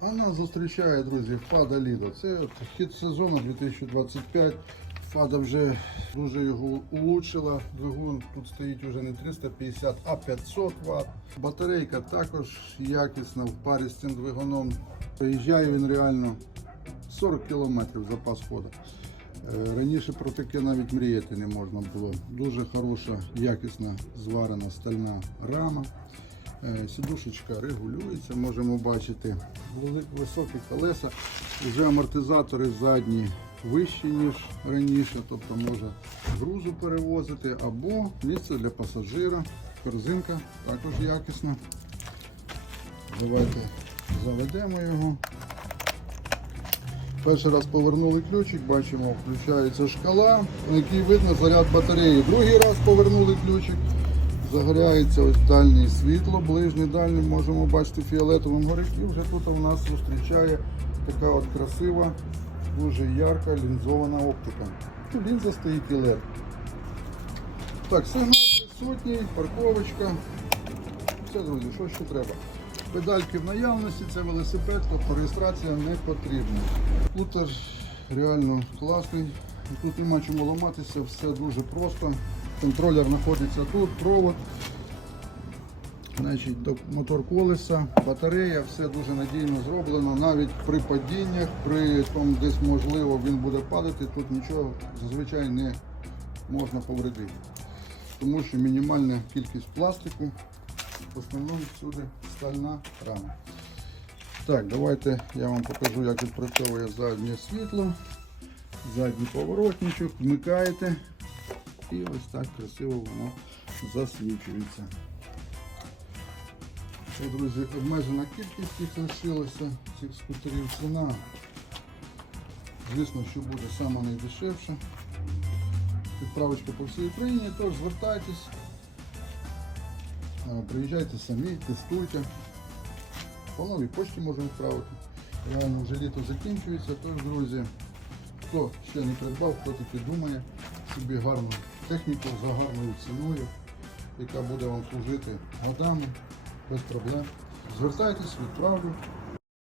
А зустрічає, друзі, Фада Лідо. Це хід сезону 2025. Фада вже дуже його улучшила. Двигун тут стоїть вже не 350, а 500 Вт. Батарейка також якісна в парі з цим двигуном. Проїжджає він реально 40 км запас ходу. Е, Раніше про таке навіть мріяти не можна було. Дуже хороша, якісна зварена стальна рама. Е, Сідушечка регулюється, можемо бачити високі колеса. Вже амортизатори задні вищі, ніж раніше, тобто може грузу перевозити або місце для пасажира. Корзинка також якісна. Давайте заведемо його. Перший раз повернули ключик, бачимо, включається шкала, на якій видно заряд батареї. Другий раз повернули ключик, загоряється ось дальнє світло, ближнє дальнє, можемо бачити фіолетовим горить. І вже тут у нас зустрічає така от красива, дуже ярка лінзована оптика. Лінза стоїть і LED. Так, сигнал присутній, парковочка. Все, друзі, що ще треба? Педальки в наявності, це велосипед, тобто реєстрація не потрібна. Скутер реально класний. Тут нема чому ламатися, все дуже просто. Контролер знаходиться тут, провод. Значить, мотор колеса, батарея, все дуже надійно зроблено. Навіть при падіннях, при тому, десь можливо він буде падати, тут нічого зазвичай не можна повредити. Тому що мінімальна кількість пластику, в основному всюди стальна рама. Так, давайте я вам покажу, як відпрацьовує заднє світло. Задній поворотничок, вмикаєте і ось так красиво воно засвічується. Це, друзі, обмежена кількість їх лишилося, цих скутерів ціна. Звісно, що буде саме найдешевше. Відправочка по всій Україні, тож звертайтесь, е, приїжджайте самі, тестуйте. По новій почті можемо відправити. Реально вже літо закінчується, тож, друзі, хто ще не придбав, хто таки думає собі гарну техніку за гарною ціною, яка буде вам служити годами, без проблем. Звертайтесь, відправлю.